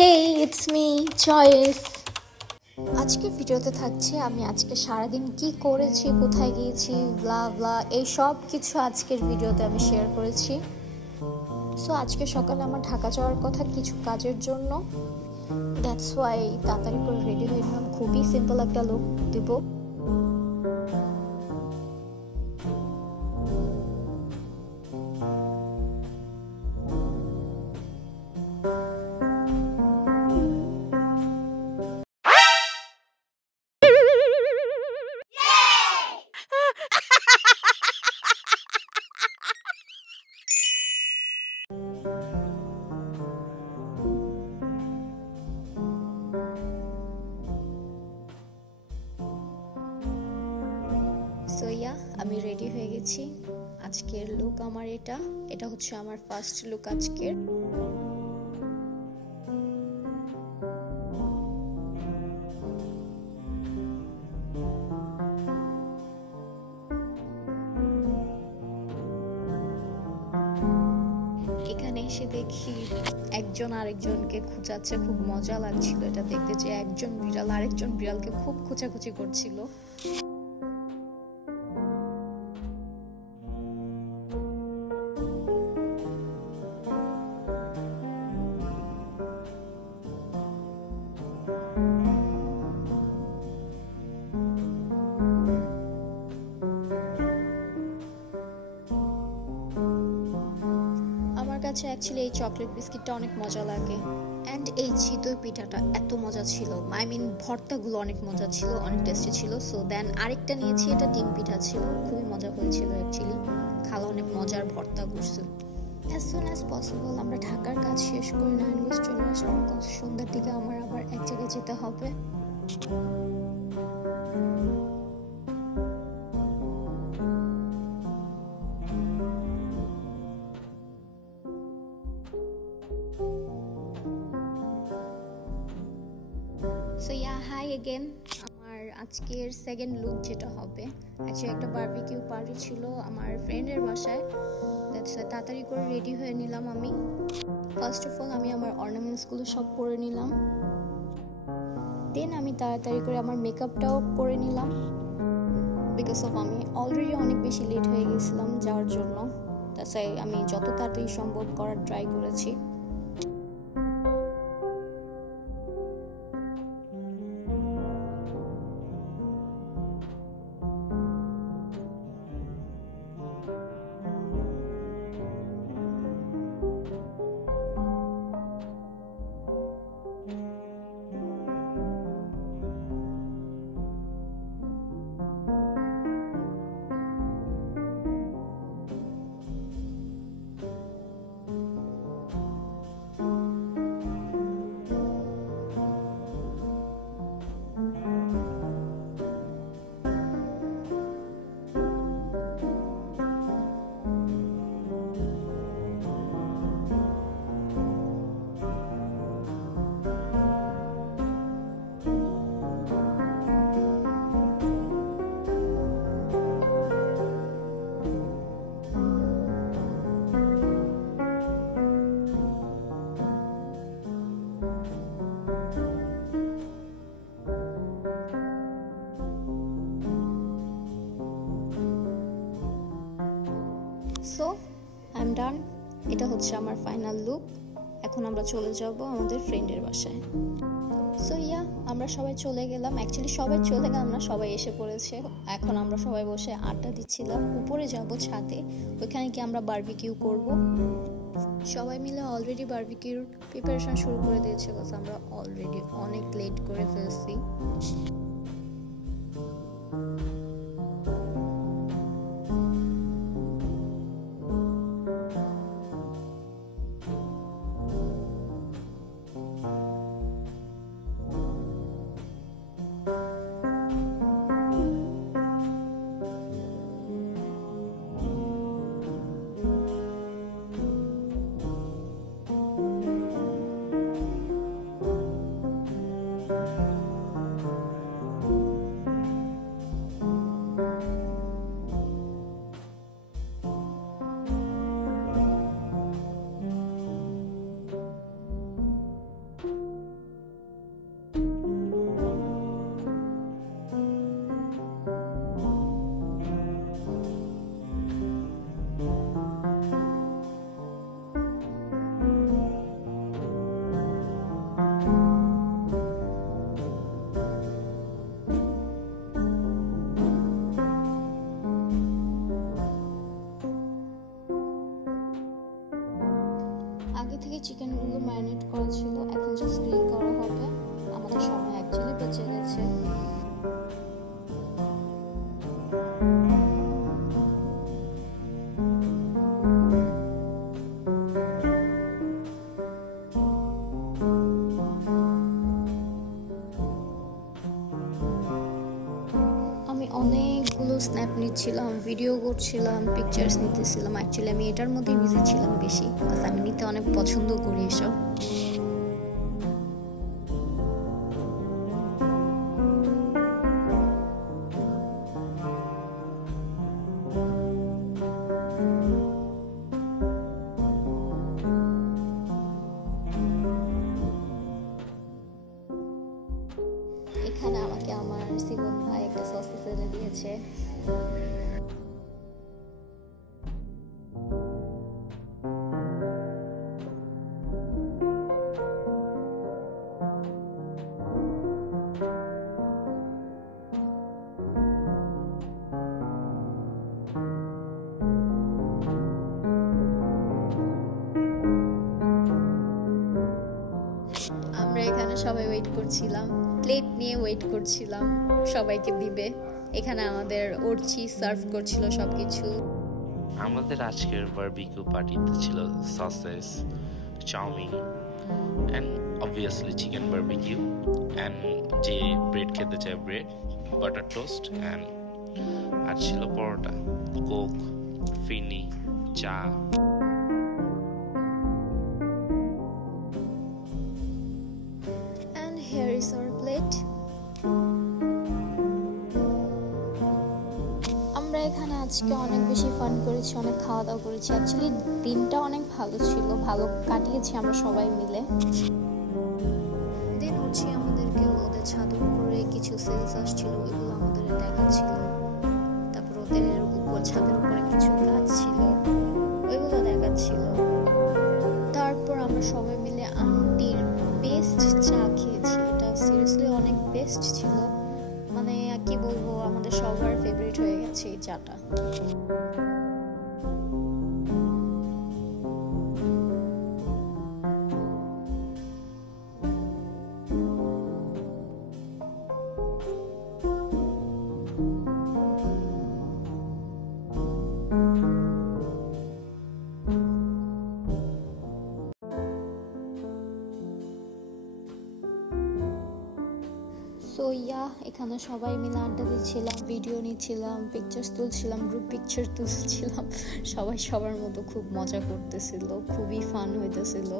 Hey it's me choice. আজকের ভিডিওতে থাকছে আমি আজকে সারাদিন কি করেছি, কোথায় গিয়েছি, ব্লা ব্লা এই সব কিছু আজকের ভিডিওতে আমি শেয়ার করেছি। সো আজকে সকালে আমার ঢাকা যাওয়ার কথা কিছু কাজের জন্য, দ্যাটস ওয়াই তাড়াতাড়ি করে রেডি হয়ে নিলাম। খুবই সিম্পল একটা লুক দিব। সো ইয়া আমি রেডি হয়ে গেছি। আজকের লুক আমার এটা হচ্ছে আমার ফার্স্ট লুক আজকের। এখানে এসে দেখি একজন আরেকজনকে খুঁচাচ্ছে, খুব মজা লাগছিল এটা দেখতে, যে একজন বিড়াল আরেকজন বিড়ালকে খুব খোঁচাখুচি করছিল। আমার কাছে অ্যাকচুয়ালি এই চকলেট বিস্কিটটা অনেক মজা লাগে, অ্যান্ড এই চিতই পিঠাটা এত মজা ছিল, আই মিন ভর্তাগুলো অনেক মজা ছিল, অনেক টেস্টি ছিল। সো দেন আরেকটা নিয়েছি, এটা ডিম পিঠা ছিল, খুবই মজা হয়েছিল অ্যাকচুয়ালি, খালা অনেক মজার ভর্তা করছে। অ্যাজ সুন অ্যাজ পসিবল আমরা ঢাকার কাজ শেষ করে নারায়ণগঞ্জ চলে আসলাম। সন্ধ্যার দিকে আমার আবার এক জায়গায় যেতে হবে। So yeah hi again. আমার আজকের সেকেন্ড লুক যেটা হবে, অ্যাকচুয়ালি একটা বারবিকিউ পার্টি ছিল আমার ফ্রেন্ডের বাসায়, দ্যাটস ওয়াই তাড়াতাড়ি করে রেডি হয়ে নিলাম আমি। ফার্স্ট অফ অল আমি আমার অর্নামেন্টসগুলো সব পরে নিলাম, দেন আমি তাড়াতাড়ি করে আমার মেকআপটাও করে নিলাম, বিকজ অফ আমি অলরেডি অনেক বেশি লেট হয়ে গেছিলাম যাওয়ার জন্য, দ্যাটস ওয়াই আমি যত তাড়াতাড়ি সম্ভব করার ট্রাই করেছি। সো আই এম ডান, এটা হচ্ছে আমার ফাইনাল লুক। এখন আমরা চলে যাব আমাদের ফ্রেন্ডের বাসায়। সো ইয়া আমরা সবাই চলে গেলাম, অ্যাকচুয়ালি সবাই চলে গেলাম না, সবাই এসে পড়েছে। এখন আমরা সবাই বসে আড্ডা দিচ্ছিলাম, উপরে যাব ছাদে, ওইখানে গিয়ে আমরা বারবিকিউ করব। সবাই মিলে অলরেডি বারবিকিউর প্রিপারেশন শুরু করে দিয়েছে, বিকজ আমরা অলরেডি অনেক লেট করে ফেলছি। ছিল, এখন জাস্ট গ্রিল করা হবে। আমাদের সময় অ্যাকচুয়ালি বেঁচে গেছে। আমি অনেকগুলো স্ন্যাপ নিচ্ছিলাম, ভিডিও করছিলাম, পিকচার্স নিতেছিলাম। অ্যাকচুয়ালি আমি এটার মধ্যেই বিজি ছিলাম বেশি, বিকজ আমি নিতে অনেক পছন্দ করি এসব। এখানে আমাকে আমার সিমন ভাই একটা সসেস এনে দিয়েছে। আমরা এখানে সবাই ওয়েট করছিলাম, প্লেট নিয়ে ওয়েট করছিলাম সবাইকে দিবে। এখানে আমাদের ওরচি সার্ভ করছিল সবকিছু। আমাদের আজকের বারবিকিউ পার্টিতে ছিল sausages, chowmein and obviously chicken barbecue, and যে ব্রেড খেতে চায় ব্রেড, বাটার টোস্ট, অ্যান্ড আর ছিল পরোটা, কোক, ফিনি, চা। And here is our plate. আমরা এখানে আজকে অনেক বেশি ফান করেছি, অনেক খাওয়া দাওয়া করেছি। অ্যাকচুয়ালি দিনটা অনেক ভালো ছিল, ভালো কাটিয়েছি আমরা সবাই মিলে। দেন হচ্ছে আমাদেরকে ওদের ছাদের উপরে কিছু সেলস আসছিল, ওইগুলো আমাদের দেখাচ্ছিল। তারপর ওদের উপর ছাদের উপরে কিছু গাছ ছিল, ওইগুলো দেখাচ্ছিল। তারপর আমরা সবাই মিলে আন্টির বেস্ট চা খেয়েছি। এটা সিরিয়াসলি অনেক বেস্ট ছিল, মানে কি বলবো, আমাদের সবার ফেভারিট হয়ে গেছে এই চাটা। সো এখানে সবাই মিলে আড্ডা দিচ্ছিলাম, ভিডিও নিচ্ছিলাম, পিকচার্স তুলছিলাম, গ্রুপ পিকচার তুলছিলাম। সবাই সবার মতো খুব মজা করতেছিল, খুবই ফান হইতেছিল।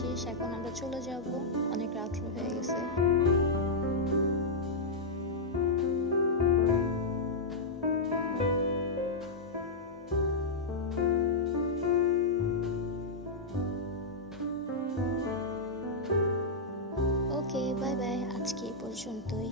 শেষ, এখন আমরা চলে যাব, অনেক রাত হয়ে গেছে। ওকে, বাই বাই, আজকে এই পর্যন্তই।